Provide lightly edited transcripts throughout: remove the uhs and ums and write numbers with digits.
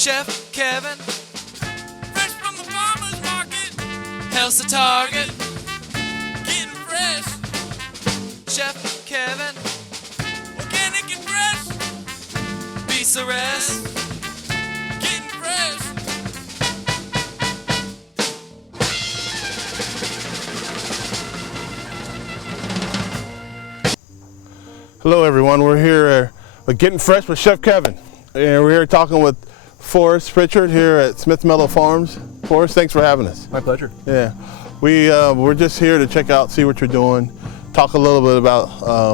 Chef Kevin, Fresh from the farmer's market. Hell's the target. Getting fresh. Chef Kevin, Organic and fresh. beats the rest. Getting fresh. Hello everyone, we're here with Getting Fresh with Chef Kevin. And we're here talking with Forrest Pritchard here at Smith Meadows Farms. Forrest, thanks for having us. My pleasure. Yeah, we're just here to check out, see what you're doing, talk a little bit about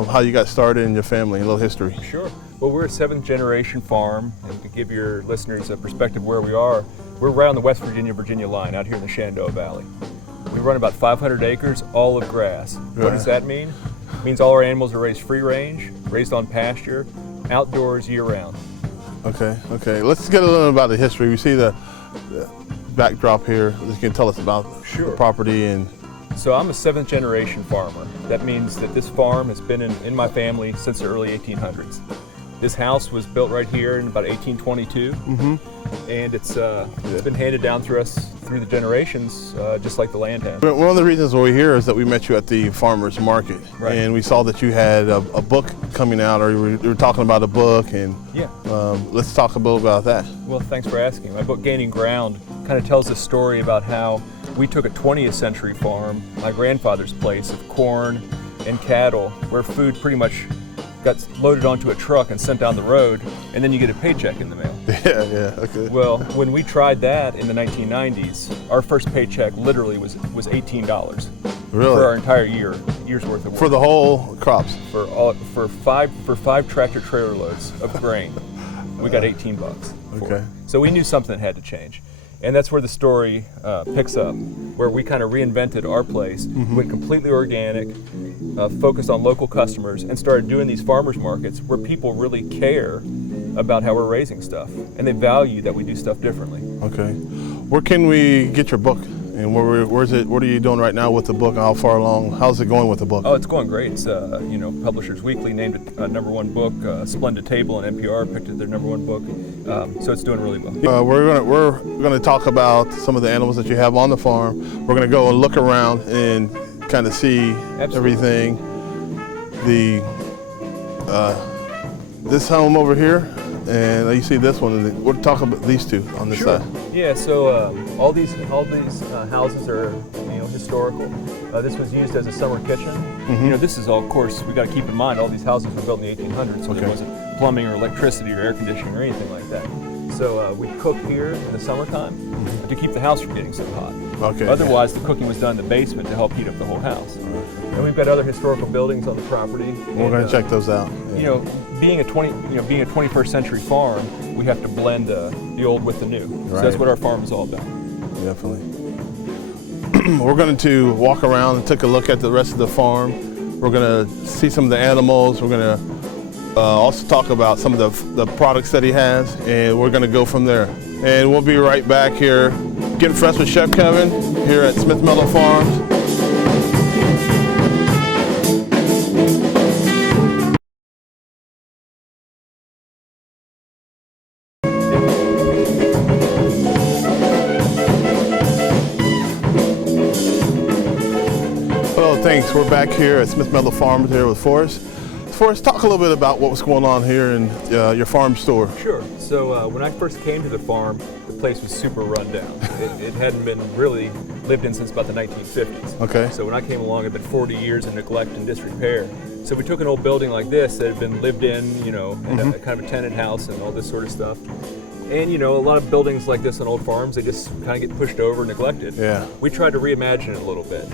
how you got started in your family, a little history. Sure. Well, we're a 7th generation farm, and to give your listeners a perspective where we are, we're right on the West Virginia line out here in the Shenandoah Valley. We run about 500 acres, all of grass. What does that mean? It means all our animals are raised free range, raised on pasture, outdoors year round. Okay. Let's get a little about the history. We see the backdrop here. You can tell us about the property. And So I'm a 7th generation farmer. That means that this farm has been in my family since the early 1800s. This house was built right here in about 1822, and it's been handed down through the generations, just like the land has. But one of the reasons we're here is that we met you at the farmer's market, Right. and we saw that you had a book coming out, or you were talking about a book, and Yeah. let's talk a little about that. Well, thanks for asking. My book, Gaining Ground, kind of tells the story about how we took a 20th century farm, my grandfather's place of corn and cattle, where food pretty much got loaded onto a truck and sent down the road, and then you get a paycheck in the mail. Yeah, okay. Well, when we tried that in the 1990s, our first paycheck literally was $18 Really? for our entire year's worth of work. For the whole crops? For five tractor trailer loads of grain, we got $18 for Okay. it. So we knew something had to change. And that's where the story picks up, where we kind of reinvented our place, went completely organic, focused on local customers, and started doing these farmers markets where people really care about how we're raising stuff, and they value that we do stuff differently. Okay. Where can we get your book? And where's it? What are you doing right now with the book? How far along? How's it going with the book? Oh, it's going great. It's Publishers Weekly named it #1 book. Splendid Table and NPR picked it their #1 book. So it's doing really well. We're gonna talk about some of the animals that you have on the farm. We're gonna go and look around and kind of see everything. This home over here, and you see this one. And we'll talk about these two on this side. Yeah. So all these houses are historical. This was used as a summer kitchen. This is all, of course, we got to keep in mind all these houses were built in the 1800s, so there wasn't plumbing or electricity or air conditioning or anything like that. So we cook here in the summertime to keep the house from getting so hot. Okay. Otherwise, the cooking was done in the basement to help heat up the whole house. And we've got other historical buildings on the property. We're going to check those out. Yeah. Being a 21st century farm, we have to blend the old with the new. So that's what our farm is all about. Definitely. We're going to walk around and take a look at the rest of the farm. We're going to see some of the animals. We're going to also talk about some of the products that he has, and we're going to go from there. And we'll be right back here, Getting Fresh with Chef Kevin here at Smith Meadows Farms. Hello, thanks. We're back here at Smith Meadows Farms here with Forrest. Forrest, talk a little bit about what was going on here in your farm store. Sure. So when I first came to the farm, the place was super run down. It hadn't been really lived in since about the 1950s. Okay. So when I came along, it had been 40 years of neglect and disrepair. So we took an old building like this that had been lived in, and a kind of a tenant house and all this sort of stuff. And a lot of buildings like this on old farms, they just kind of get pushed over and neglected. Yeah. We tried to reimagine it a little bit.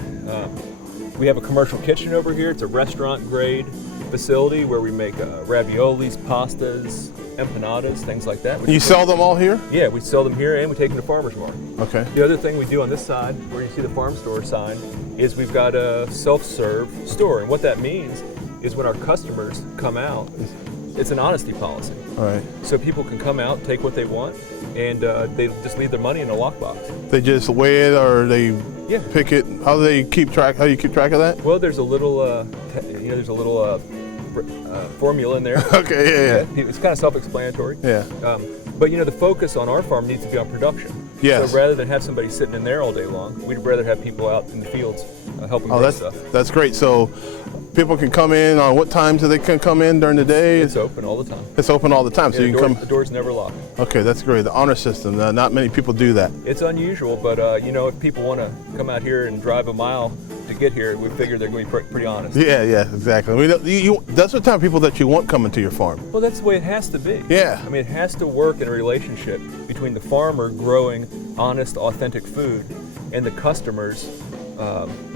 We have a commercial kitchen over here. It's a restaurant grade facility where we make raviolis, pastas, empanadas, things like that. You sell them all here? Yeah, we sell them here and we take them to farmers market. Okay. The other thing we do on this side, where you see the farm store sign, is we've got a self-serve store. And what that means is when our customers come out, it's an honesty policy. All right. So people can come out, take what they want, and they just leave their money in a lockbox. They just weigh it, or they pick it. How do you keep track of that? Well, there's a little, formula in there. Okay, yeah. It's kind of self-explanatory. Yeah. But you know, the focus on our farm needs to be on production. Yes. So rather than have somebody sitting in there all day long, we'd rather have people out in the fields helping grow stuff. That's great. So people can come in on what times do they can come in during the day? It's open all the time. It's open all the time, so you can come. The door's never locked. Okay, that's great. The honor system. Not many people do that. It's unusual, but you know, if people want to come out here and drive a mile to get here, we figure they're going to be pretty honest. Yeah, exactly. I mean, that's the type of people that you want coming to your farm. Well, that's the way it has to be. Yeah. I mean, it has to work in a relationship between the farmer growing honest, authentic food and the customers,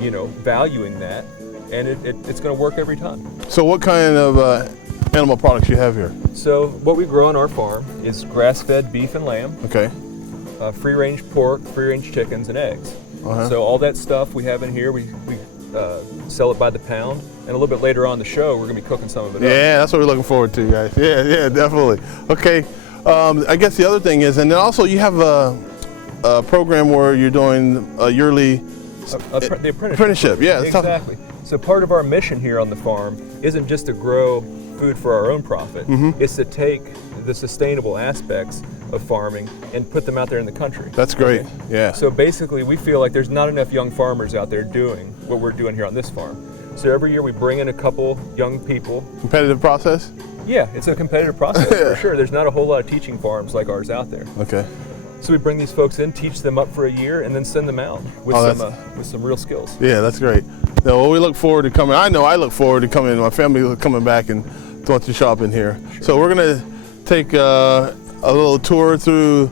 you know, valuing that, and it's going to work every time. So what kind of animal products you have here? So what we grow on our farm is grass-fed beef and lamb, Okay. free-range pork, free-range chickens, and eggs. Uh-huh. So all that stuff we have in here, we sell it by the pound, and a little bit later on in the show, we're going to be cooking some of it up. Yeah, that's what we're looking forward to, guys. Yeah, definitely. Okay. I guess the other thing is, and then also you have a program where you're doing a yearly The apprenticeship. Yeah, let's talk- exactly. So part of our mission here on the farm isn't just to grow food for our own profit. Mm-hmm. It's to take the sustainable aspects of farming and put them out there in the country. That's great. Okay? Yeah. So basically, we feel like there's not enough young farmers out there doing what we're doing here on this farm. So every year we bring in a couple young people. Competitive process? Yeah, it's a competitive process for sure. There's not a whole lot of teaching farms like ours out there. Okay. So we bring these folks in, teach them up for a year, and then send them out with some real skills. Yeah, that's great. Now, well, we look forward to coming. I know I look forward to coming. My family is coming back and want to shop in here. Sure. So we're going to take a little tour through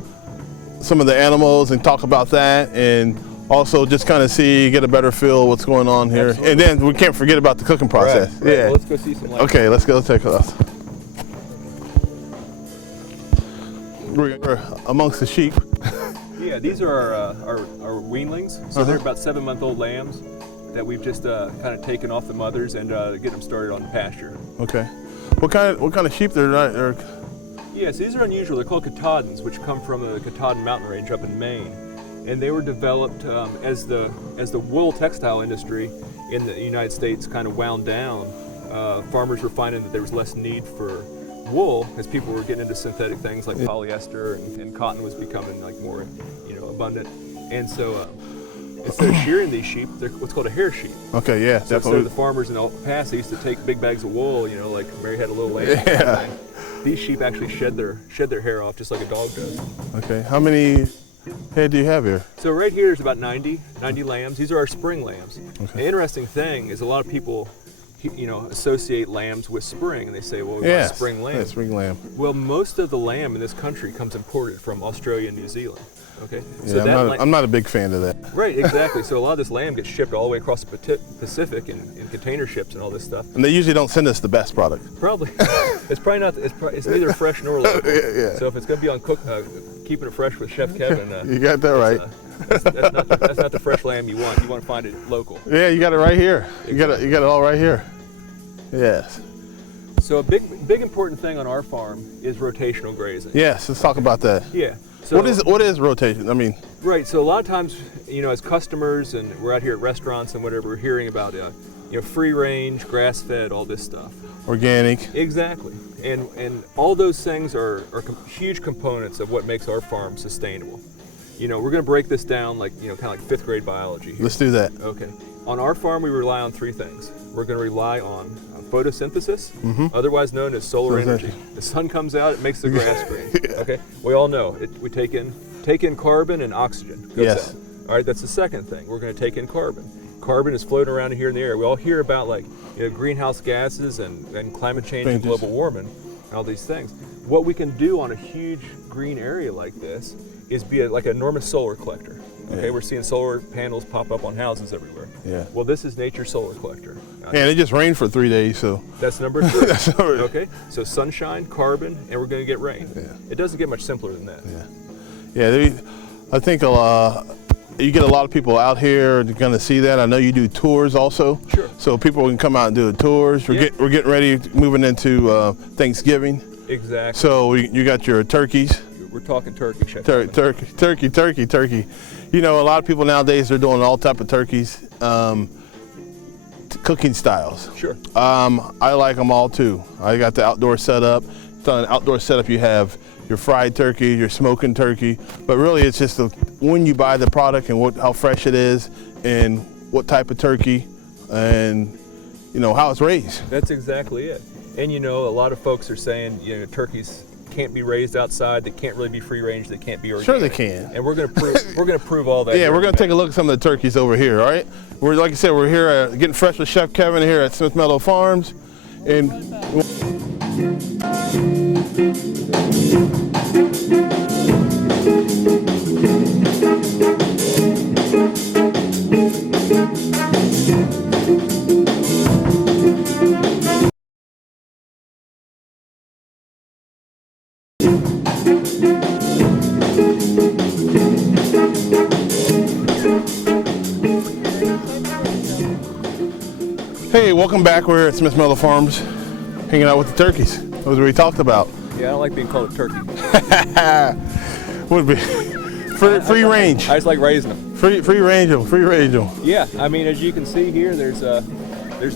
some of the animals and talk about that, and also just kind of get a better feel of what's going on here. Absolutely. And then we can't forget about the cooking process. Right. Yeah. Well, let's go see some livestock. Okay, let's go take a look. We're amongst the sheep. Yeah, these are our weanlings. So they're about 7-month-old lambs that we've just kind of taken off the mothers and get them started on the pasture. Okay. What kind of sheep they're? Yes, these are unusual. They're called Katahdins, which come from the Katahdin mountain range up in Maine, and they were developed as the wool textile industry in the United States kind of wound down. Farmers were finding that there was less need for wool as people were getting into synthetic things like polyester, and cotton was becoming like more, abundant. And so instead of shearing these sheep, they're what's called a hair sheep. Okay, yeah, So definitely. instead of the farmers in the past, they used to take big bags of wool, like Mary had a little lamb. Yeah. These sheep actually shed their hair off just like a dog does. Okay, how many head do you have here? So right here is about 90 lambs. These are our spring lambs. Okay. The interesting thing is a lot of people, associate lambs with spring, and they say, well, we want a spring lamb. Yeah, spring lamb. Well, most of the lamb in this country comes imported from Australia and New Zealand. Okay. Yeah, I'm not a big fan of that. Right, exactly. So a lot of this lamb gets shipped all the way across the Pacific in container ships and all this stuff. And they usually don't send us the best product. Probably. It's probably not. It's neither fresh nor local. Yeah. So if it's going to be on keeping it fresh with Chef Kevin, you got that right. That's not the fresh lamb you want. You want to find it local. Yeah, you got it right here. You got it all right here. Yes. So a big important thing on our farm is rotational grazing. Yes, let's talk about that. Yeah. So what is rotation? I mean. Right. So a lot of times, as customers and we're out here at restaurants and whatever, we're hearing about free range, grass fed, all this stuff. Organic. Exactly. And all those things are huge components of what makes our farm sustainable. We're going to break this down like, kind of like 5th grade biology here. Let's do that. Okay. On our farm, we rely on 3 things. We're going to rely on photosynthesis, otherwise known as solar energy. The sun comes out, it makes the grass green. Yeah. Okay. We all know it. We take in carbon and oxygen. Yes. Out. All right. That's the second thing. We're going to take in carbon. Carbon is floating around here in the air. We all hear about greenhouse gases and climate change and global warming and all these things. What we can do on a huge green area like this is be like an enormous solar collector. Okay, we're seeing solar panels pop up on houses everywhere. Yeah. Well, this is nature's solar collector. And it just rained for 3 days, so. That's number 3. Okay, so sunshine, carbon, and we're going to get rain. Yeah. It doesn't get much simpler than that. Yeah. I think you get a lot of people out here going to see that. I know you do tours also. Sure. So people can come out and do the tours. We're getting ready, moving into Thanksgiving. Exactly. So you got your turkeys. We're talking turkey, Chef. Turkey. A lot of people nowadays are doing all type of turkeys. cooking styles. Sure. I like them all too. I got the outdoor setup. It's on an outdoor setup. You have your fried turkey, your smoking turkey, but really it's just when you buy the product and how fresh it is, and what type of turkey, and how it's raised. That's exactly it. And a lot of folks are saying turkeys can't be raised outside. They can't really be free range. They can't be organic. Sure they can. And we're gonna prove all that. Yeah, we're gonna take a look at some of the turkeys over here. All right. Like I said, we're here Getting Fresh with Chef Kevin here at Smith Meadows Farms, and. Hey, welcome back. We're at Smith Meadows Farms, hanging out with the turkeys. That was what we talked about. Yeah, I don't like being called a turkey. Would be free range. I just like raising them. Free range them. Free range them. Yeah, I mean, as you can see here, there's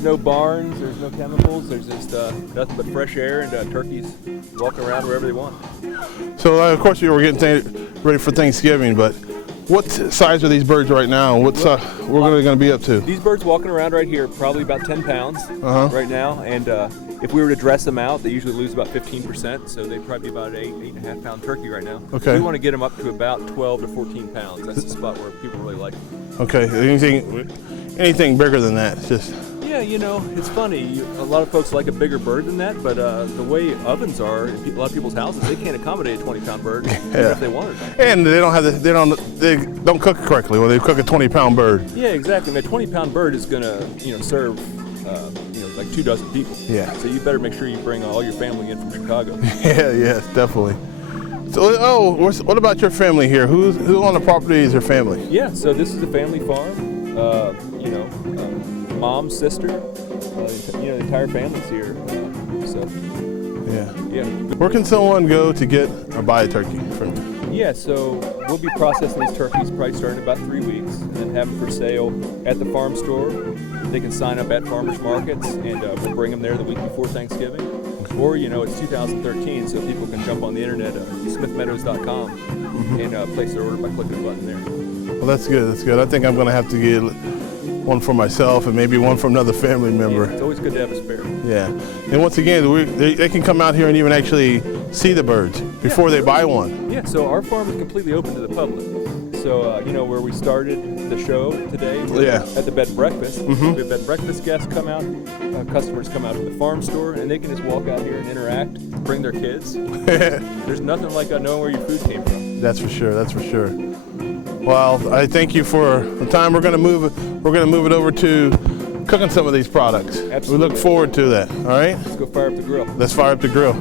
no barns, there's no chemicals, there's just nothing but fresh air, and turkeys walking around wherever they want. So of course we were getting ready for Thanksgiving, but what size are these birds right now? What's we're going to be up to? These birds walking around right here, probably about 10 pounds right now, and if we were to dress them out, they usually lose about 15%, so they'd probably be about an 8.5 pound turkey right now. Okay. We want to get them up to about 12 to 14 pounds. That's the spot where people really like them. Okay, anything bigger than that, it's just... Yeah, it's funny. A lot of folks like a bigger bird than that, but the way ovens are in a lot of people's houses, they can't accommodate a 20-pound bird even if they wanted to. And they don't cook it correctly when they cook a 20-pound bird. Yeah, exactly. And a 20-pound bird is going to serve like 2 dozen people. Yeah. So you better make sure you bring all your family in from Chicago. Yeah, yes, definitely. So, what about your family here? Who on the property is your family? Yeah, so this is a family farm. Mom, sister, the entire family's here. Yeah. Where can someone go to get or buy a turkey from you? Yeah, so we'll be processing these turkeys probably starting in about 3 weeks, and then have them for sale at the farm store. They can sign up at farmers markets, and we'll bring them there the week before Thanksgiving. Or, it's 2013, so people can jump on the internet, smithmeadows.com, and place their order by clicking a button there. Well, that's good. That's good. I think I'm going to have to get one for myself and maybe one from another family member. Yeah, it's always good to have a spare. Yeah. And once again, they can come out here and even actually see the birds before they buy one. Yeah, so our farm is completely open to the public. So, where we started the show today at the bed and breakfast, we have bed and breakfast guests come out, customers come out to the farm store, and they can just walk out here and interact, bring their kids. There's nothing like knowing where your food came from. That's for sure. That's for sure. Well, I thank you for the time. We're going to move it over to cooking some of these products. Absolutely. We look forward to that. All right. Let's go fire up the grill. Let's fire up the grill.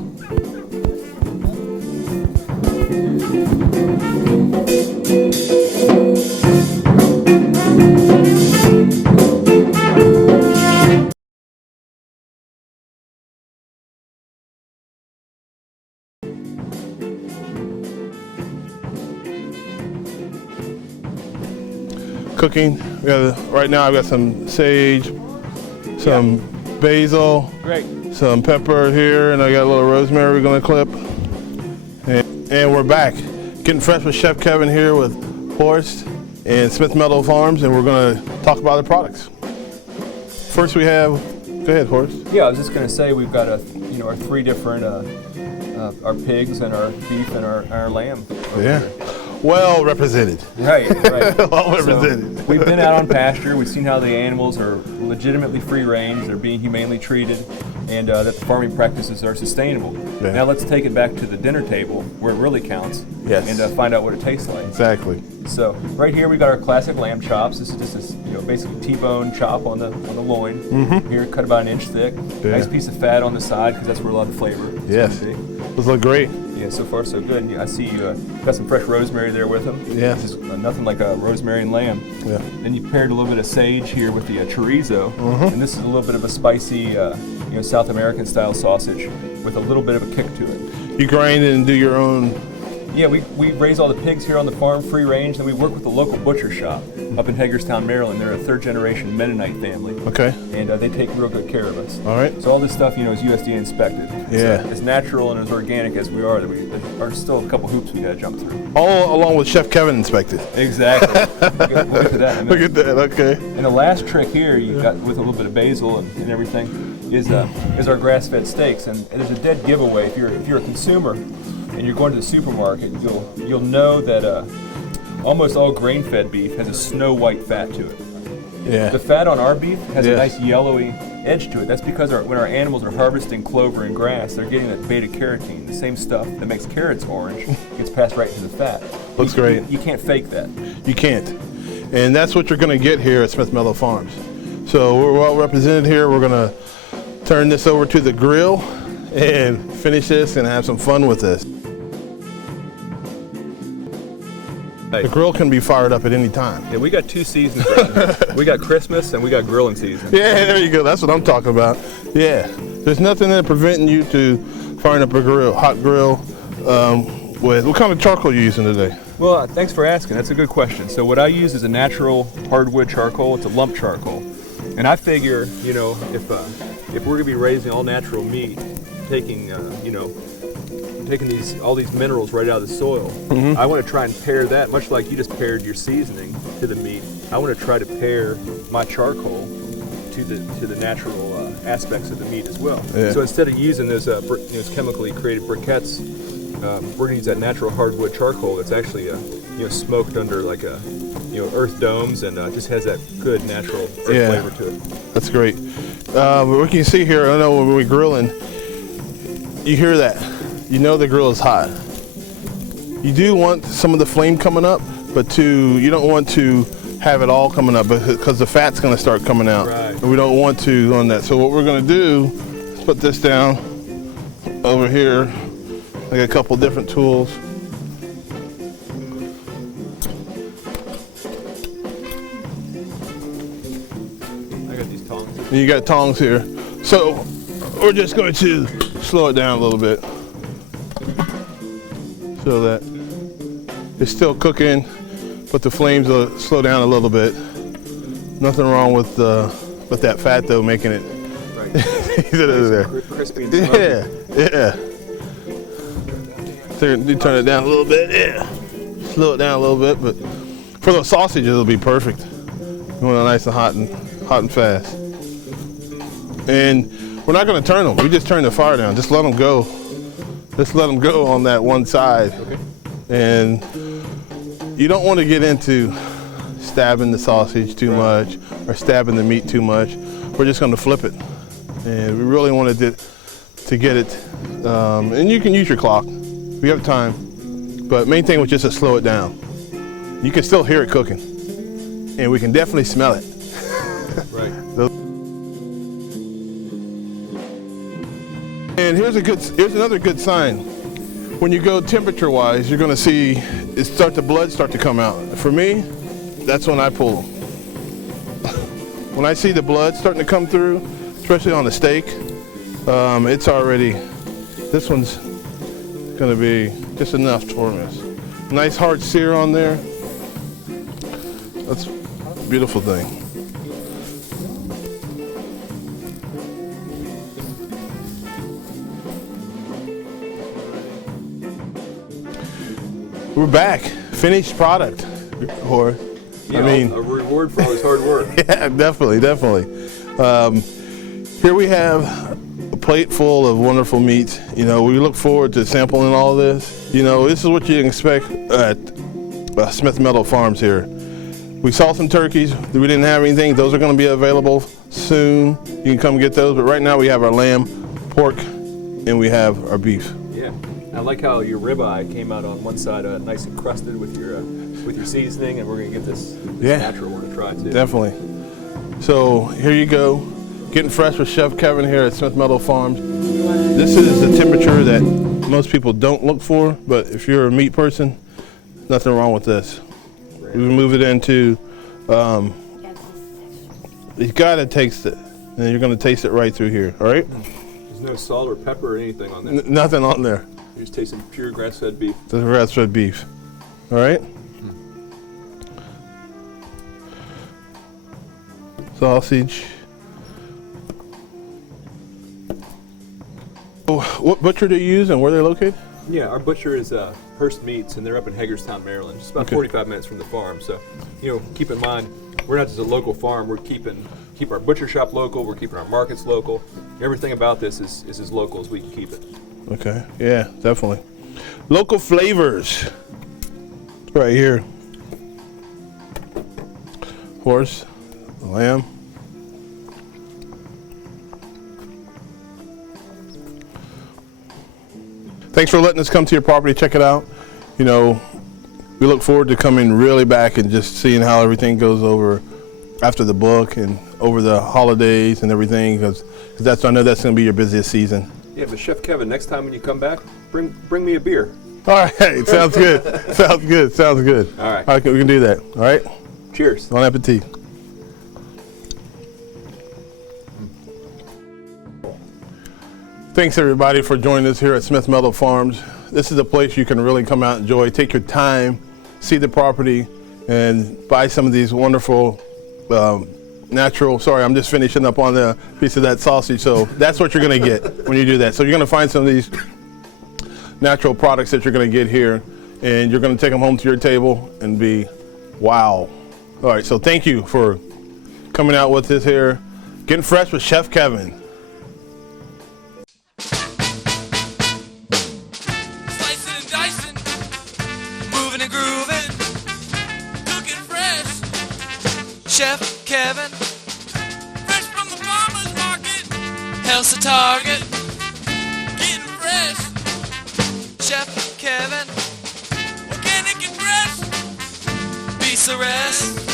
Cooking. Right now I've got some sage, some basil, some pepper here, and I got a little rosemary we're going to clip. And we're back. Getting Fresh with Chef Kevin here with Forrest and Smith Meadows Farms, and we're going to talk about the products. First we have, go ahead, Forrest. Yeah, I was just going to say we've got our 3 different, our pigs and our beef and our lamb. Yeah. Well represented. Right. Well represented. So we've been out on pasture. We've seen how the animals are legitimately free range. They're being humanely treated, and that the farming practices are sustainable. Yeah. Now let's take it back to the dinner table where it really counts. Yes. And find out what it tastes like. Exactly. So right here we got our classic lamb chops. This is just this, basically T-bone chop on the loin. Here, cut about 1 inch thick. Yeah. Nice piece of fat on the side because that's where a lot of the flavor is Yes. going to be. Those look great. Yeah, so far so good. I see you got some fresh rosemary there with them. Yeah. This is nothing like a rosemary and lamb. Yeah. Then you paired a little bit of sage here with the chorizo, and this is a little bit of a spicy, South American style sausage with a little bit of a kick to it. You grind it and do your own Yeah, we raise all the pigs here on the farm, free range, and we work with the local butcher shop up in Hagerstown, Maryland. They're a third-generation Mennonite family. Okay. And they take real good care of us. All right. So all this stuff, is USDA inspected. Yeah. As natural and as organic as we are, there are still a couple hoops we got to jump through. All along with Chef Kevin inspected. Exactly. We'll get to that in a minute. Look at that. Okay. And the last trick here, you got with a little bit of basil and everything, is our grass-fed steaks. And there's a dead giveaway. If you're a consumer and you're going to the supermarket, you'll know that almost all grain-fed beef has a snow-white fat to it. Yeah. The fat on our beef has Yeah. a nice yellowy edge to it. That's because when our animals are harvesting clover and grass, they're getting that beta-carotene, the same stuff that makes carrots orange, gets passed right to the fat. Looks great. You can't fake that. You can't. And that's what you're going to get here at Smith Meadows Farms. So we're well represented here. We're going to turn this over to the grill and finish this and have some fun with this. The grill can be fired up at any time. Yeah, we got two seasons right now. We got Christmas and we got grilling season. Yeah, there you go. That's what I'm talking about. Yeah, there's nothing that preventing you to firing up a grill, hot grill. With what kind of charcoal are you using today? Well, thanks for asking. That's a good question. So what I use is a natural hardwood charcoal. It's a lump charcoal, and I figure, if we're gonna be raising all natural meat, taking all these minerals right out of the soil, I want to try and pair that, much like you just paired your seasoning to the meat. I want to try to pair my charcoal to the natural aspects of the meat as well. Yeah. So instead of using those chemically created briquettes, we're gonna use that natural hardwood charcoal that's actually smoked under like earth domes and just has that good natural earth flavor to it. That's great. What you can see here, I know when we're grilling, you hear that. You know the grill is hot. You do want some of the flame coming up, but you don't want to have it all coming up because the fat's going to start coming out. Right. And we don't want to on that. So what we're going to do is put this down over here. I got a couple different tools. I got these tongs. And you got tongs here. So we're just going to slow it down a little bit so that it's still cooking, but the flames will slow down a little bit. Nothing wrong with that fat though, making it. Right. there. Crispy and smoky. Yeah. So you turn it down a little bit. Yeah. Slow it down a little bit, but for the sausages it'll be perfect. You want it nice and hot and fast. And we're not going to turn them. We just turn the fire down. Just let them go. Just let them go on that one side. Okay. And you don't want to get into stabbing the sausage too much or stabbing the meat too much. We're just going to flip it. And we really wanted to get it. And you can use your clock if you have time. But main thing was just to slow it down. You can still hear it cooking. And we can definitely smell it. Right. And here's another good sign. When you go temperature-wise, you're going to see the blood start to come out. For me, that's when I pull them. When I see the blood starting to come through, especially on the steak, it's already. This one's going to be just enough for us. Nice hard sear on there. That's a beautiful thing. We're back, finished product, or A reward for all this hard work. Yeah, definitely. Here we have a plate full of wonderful meats. We look forward to sampling all this. This is what you can expect at Smith Meadows Farms here. We saw some turkeys. We didn't have anything. Those are going to be available soon. You can come get those. But right now we have our lamb, pork, and we have our beef. Yeah. I like how your ribeye came out on one side nice and crusted with your seasoning, and we're going to get this natural one to try too. Definitely. So here you go. Getting fresh with Chef Kevin here at Smith Meadows Farms. This is the temperature that most people don't look for, but if you're a meat person, nothing wrong with this. We move it into, you gotta taste it, and you're gonna taste it right through here, all right? There's no salt or pepper or anything on there. Nothing on there. You're just tasting pure grass-fed beef. The grass-fed beef. All right. Sausage. Oh, what butcher do you use and where they're located? Yeah, our butcher is Hearst Meats, and they're up in Hagerstown, Maryland, just about Okay. 45 minutes from the farm. So, keep in mind, we're not just a local farm. We're keep our butcher shop local. We're keeping our markets local. Everything about this is as local as we can keep it. Okay. Yeah, definitely. Local flavors. Right here. Horse, lamb. Thanks for letting us come to your property, check it out. We look forward to coming really back and just seeing how everything goes over after the book and over the holidays and everything, because I know that's going to be your busiest season. Yeah, but Chef Kevin, next time when you come back, bring me a beer. All right, sounds good. Sounds good. All right. Okay, we can do that. All right. Cheers. Bon appetit. Thanks everybody for joining us here at Smith Meadows Farms. This is a place you can really come out and enjoy, take your time, see the property, and buy some of these wonderful natural, sorry, I'm just finishing up on the piece of that sausage, so that's what you're gonna get when you do that. So you're gonna find some of these natural products that you're gonna get here, and you're gonna take them home to your table and be, wow. All right, so thank you for coming out with this here. Getting Fresh with Chef Kevin. Slicing and dicing, moving and grooving, cooking fresh, Chef Kevin, fresh from the farmer's market. Hell's the target. Getting fresh, Chef Kevin, organic and fresh. beats the rest.